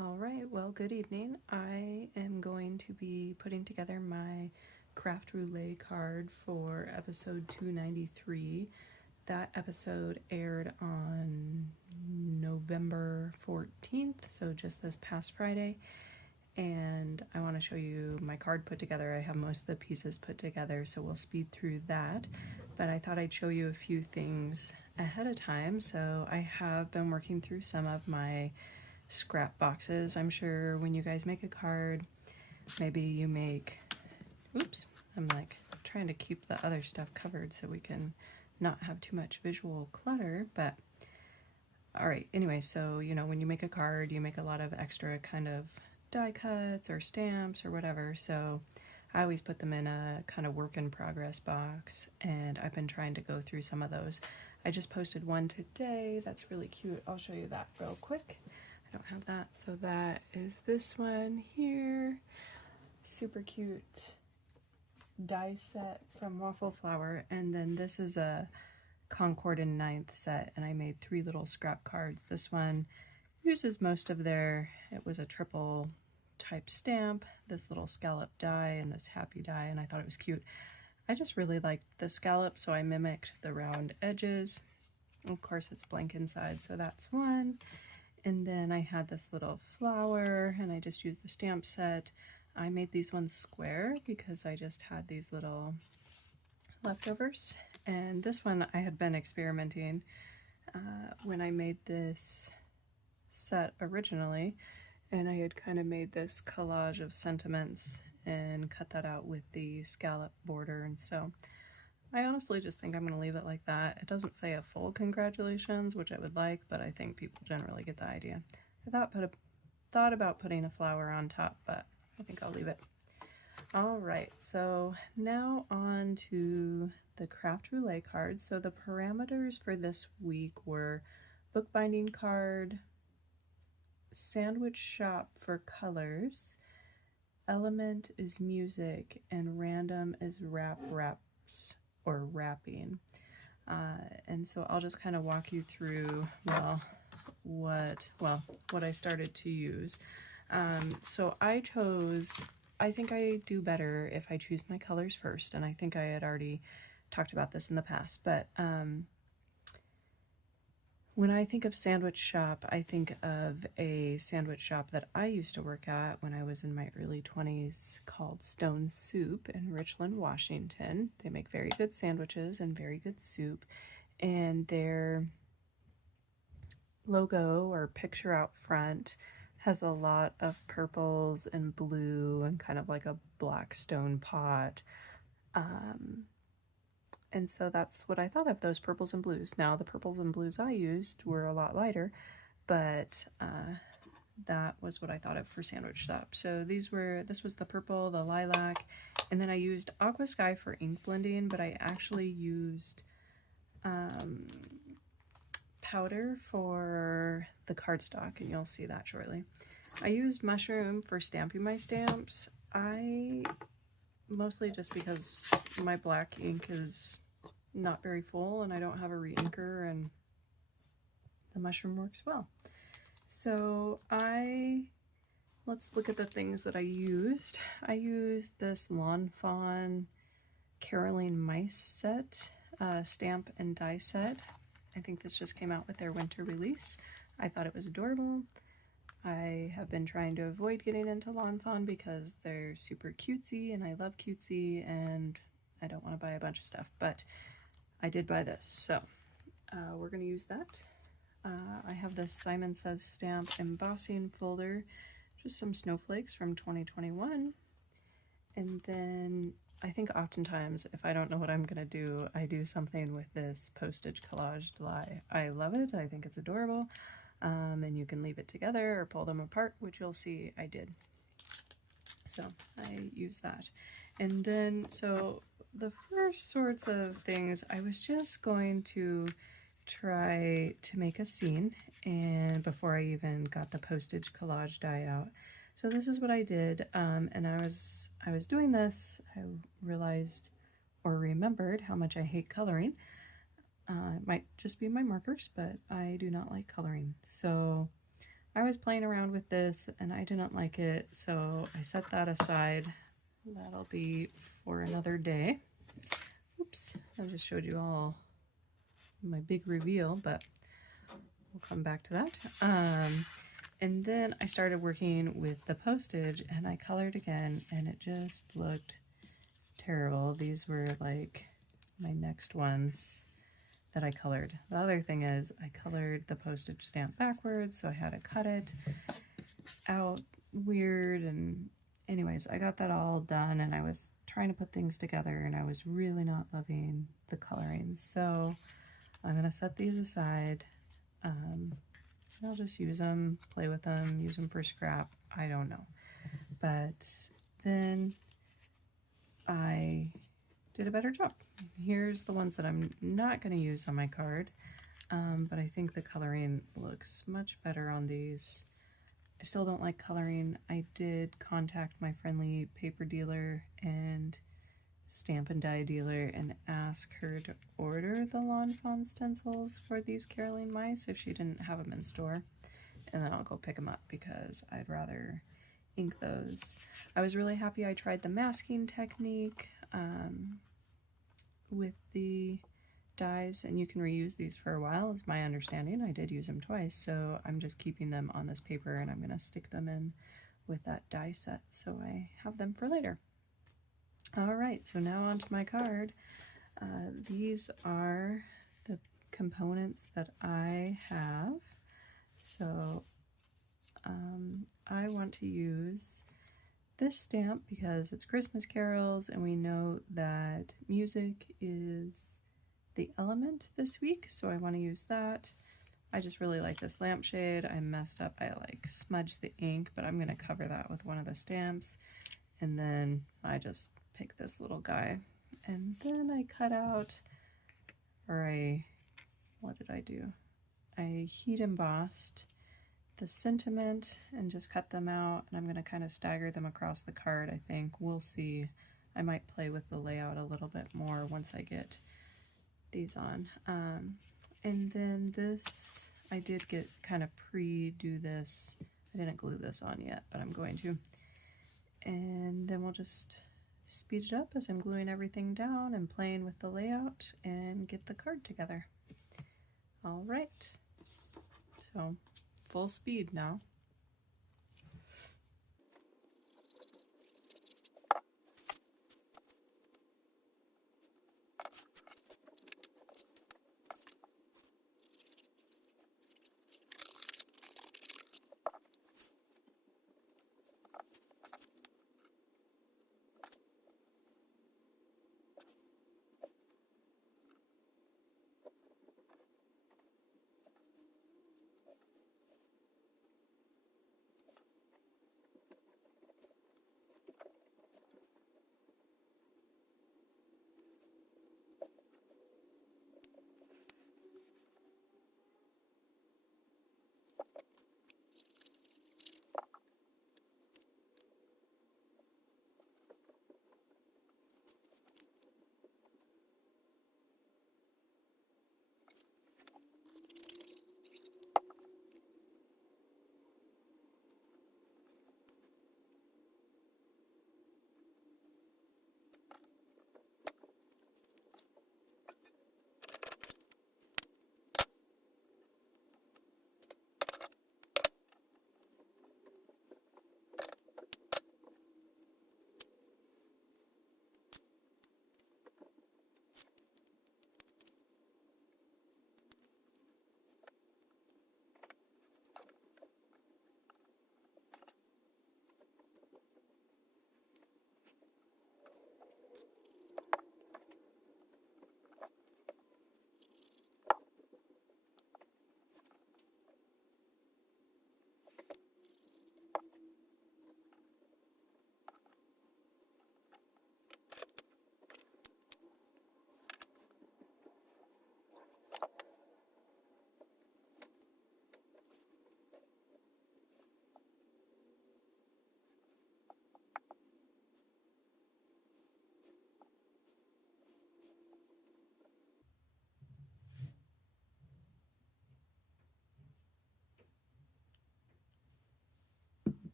All right, well, good evening. I am going to be putting together my Craft Roulette card for episode 293. That episode aired on November 14th, so just this past Friday. And I want to show you my card put together. I have most of the pieces put together, so we'll speed through that. But I thought I'd show you a few things ahead of time. So I have been working through some of my scrap boxes. I'm sure when you guys make a card, maybe you make, oops, I'm like trying to keep the other stuff covered so we can not have too much visual clutter, but all right, anyway, so when you make a card, you make a lot of extra kind of die cuts or stamps or whatever, so I always put them in a kind of work in progress box, and I've been trying to go through some of those. I just posted one today that's really cute. I'll show you that real quick. I don't have that, so that is this one here. Super cute die set from Waffle Flower, and then this is a Concord and Ninth set, and I made 3 little scrap cards. This one uses most of it was a triple type stamp, this little scallop die, and this happy die, and I thought it was cute. I just really liked the scallop, so I mimicked the round edges. Of course, it's blank inside, so that's one. And then I had this little flower, and I just used the stamp set. I made these ones square because I just had these little leftovers. And this one I had been experimenting when I made this set originally, and I had kind of made this collage of sentiments and cut that out with the scallop border, and so I honestly just think I'm going to leave it like that. It doesn't say a full congratulations, which I would like, but I think people generally get the idea. I thought about putting a flower on top, but I think I'll leave it. All right, so now on to the Craft Roulette cards. So the parameters for this week were bookbinding card, sandwich shop for colors, element is music, and random is raps or wrapping. And so I'll just kind of walk you through, what I started to use. So I think I do better if I choose my colors first, and I think I had already talked about this in the past, but when I think of sandwich shop, I think of a sandwich shop that I used to work at when I was in my early 20s called Stone Soup in Richland, Washington. They make very good sandwiches and very good soup, and their logo or picture out front has a lot of purples and blue and kind of like a black stone pot. And so that's what I thought of, those purples and blues. Now, the purples and blues I used were a lot lighter, but that was what I thought of for sandwich shop. So this was the purple, the lilac, and then I used Aqua Sky for ink blending, but I actually used powder for the cardstock, and you'll see that shortly. I used mushroom for stamping my stamps. Mostly just because my black ink is not very full and I don't have a re-inker, and the mushroom works well. So let's look at the things that I used. I used this Lawn Fawn Caroline Mice set, stamp and die set. I think this just came out with their winter release. I thought it was adorable. I have been trying to avoid getting into Lawn Fawn because they're super cutesy, and I love cutesy, and I don't want to buy a bunch of stuff, but I did buy this, so we're going to use that. I have this Simon Says stamp embossing folder, just some snowflakes from 2021, and then I think oftentimes if I don't know what I'm going to do, I do something with this postage collage die. I love it. I think it's adorable. And you can leave it together or pull them apart, which you'll see I did. So I use that. And then, so the first sorts of things, I was just going to try to make a scene, and before I even got the postage collage die out. So this is what I did, and I was doing this, I realized or remembered how much I hate coloring. It might just be my markers, but I do not like coloring. So I was playing around with this and I didn't like it, so I set that aside. That'll be for another day. Oops, I just showed you all my big reveal, but we'll come back to that. And then I started working with the postage and I colored again and it just looked terrible. These were like my next ones that I colored. The other thing is I colored the postage stamp backwards, so I had to cut it out weird. And anyways, I got that all done and I was trying to put things together and I was really not loving the coloring. So I'm gonna set these aside. I'll just use them, play with them, use them for scrap. I don't know. But then I did a better job. Here's the ones that I'm not going to use on my card, but I think the coloring looks much better on these. I still don't like coloring. I did contact my friendly paper dealer and stamp and die dealer and ask her to order the Lawn Fawn stencils for these caroling mice if she didn't have them in store, and then I'll go pick them up because I'd rather ink those. I was really happy I tried the masking technique with the dies, and you can reuse these for a while, is my understanding. I did use them twice, so I'm just keeping them on this paper and I'm going to stick them in with that die set so I have them for later. Alright, so now onto my card. These are the components that I have. So I want to use this stamp because it's Christmas carols and we know that music is the element this week, so I want to use that. I just really like this lampshade. I messed up, I like smudged the ink, but I'm going to cover that with one of the stamps. And then I just pick this little guy, and then I cut out, what did I do? I heat embossed the sentiment and just cut them out, and I'm going to kind of stagger them across the card, I think. We'll see. I might play with the layout a little bit more once I get these on. And then this, I did get kind of pre-do this. I didn't glue this on yet, but I'm going to. And then we'll just speed it up as I'm gluing everything down and playing with the layout and get the card together. All right, so full speed now.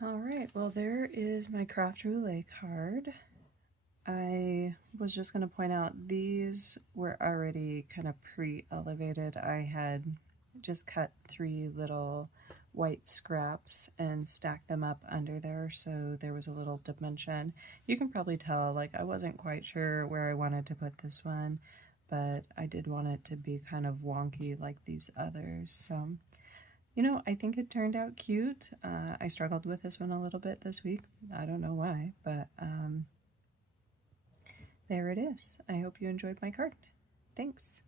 Alright, well there is my Craft Roulette card. I was just going to point out these were already kind of pre-elevated. I had just cut 3 little white scraps and stacked them up under there so there was a little dimension. You can probably tell, like, I wasn't quite sure where I wanted to put this one, but I did want it to be kind of wonky like these others. So, you know, I think it turned out cute. I struggled with this one a little bit this week. I don't know why, but there it is. I hope you enjoyed my card. Thanks.